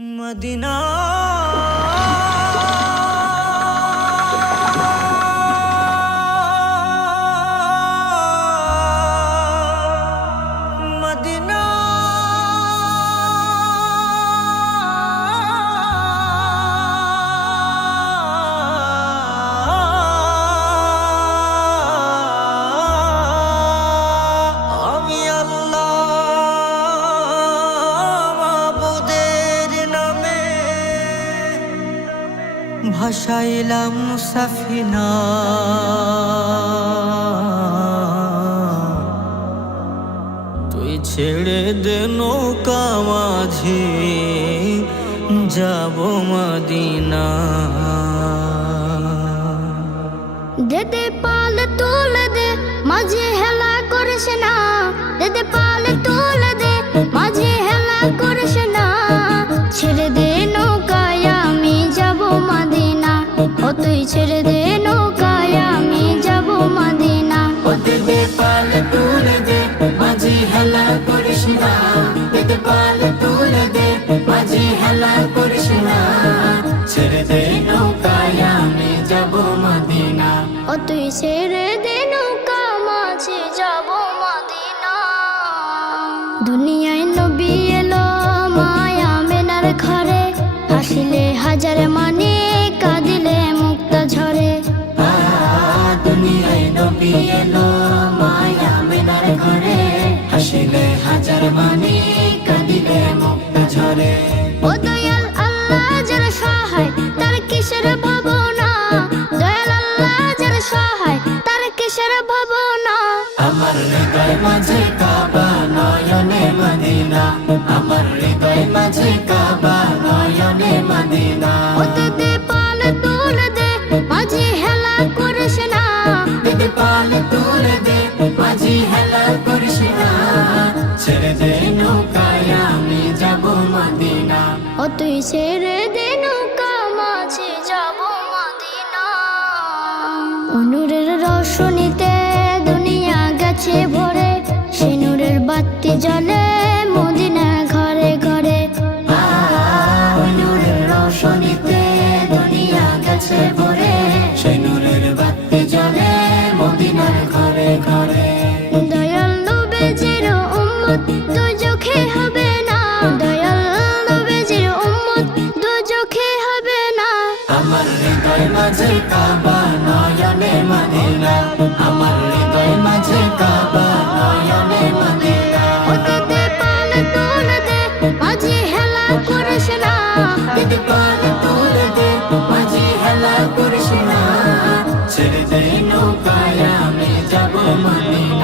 Medina Medina আমি আল্লাহ মাবুদের নামে ভাসাইলাম সাফিনা, তুই ছেড়ে দে নৌকা মাঝি যাব মদিনা। দেদে পাল তুলে দে মাঝে হেলা করিস না, দেদে পাল তুলে দে মাঝে হেলা করিস না। ছেড়ে দে নৌকায় আমি যাব মদিনা, ও তুই ছেড়ে দে নৌকায় আমি যাব মদিনা। ও দেদে পাল তুলে দে মাঝি হেলা করিস না, দেদে পাল তুলে দে মাঝি হেলা করিস না। ছেড়ে দে নৌকায় আমি যাব মদিনা, ও তুই ছেড়ে দে নৌকা মাঝে যাব মদিনা। দুনিয়ায় নবী এলো মায়া মেনার ঘরে, হাসিলে হাজার মানে কাঁদিলে মুক্তা ঝরে। দুনিয়ায় নবী এলো মায়া মেনার ঘরে, হাসিলে হাজার মানে কাঁদিলে মুক্তা ঝরে। ও দয়াল আল্লাহ যার সহায় তার কিসের ভাবনা, দয়াল আল্লাহ যার সহায় তার কিসের ভাবনা। আমার হৃদয় মাঝে কাবা নয়নে মদিনা, আমার হৃদয় মাঝে কাবা নয়নে মদিনা। ও দেদে পাল তুলে দে মাঝে হেলা করিস না, দেদে পাল তুলে দে মাঝি হেলা করিস না। ছেড়ে দে নৌকায় আমি যাব মদিনা, ও তুই ছেড়ে দে নৌকা মাঝে যাব মদিনা। নূরের রোশনীতে দুনিয়া গেছে ভরে, সে নূরের বাতি জ্বলে মদিনা ঘরে ঘরে। নূরের রোশনীতে দুনিয়া গেছে ভরে, সেই নূরের বাতি জ্বলে মদিনার ঘরে ঘরে। দয়াল নবীজির উম্মত দুজখে হবে না, দয়াল নবীজির উম্মত দুজখে হবে না। আমার হৃদয় মাঝে কাবা নয়নে মদিনা, আমার হৃদয় মাঝে কাবা নয়নে মদিনা। ও দেদে পাল তুলে দে মাঝে হেলা করিস না, দেদে পাল তুলে দে মাঝি হেলা করিস না। ছেড়ে দে নৌকায় আমি যাব মদিনা,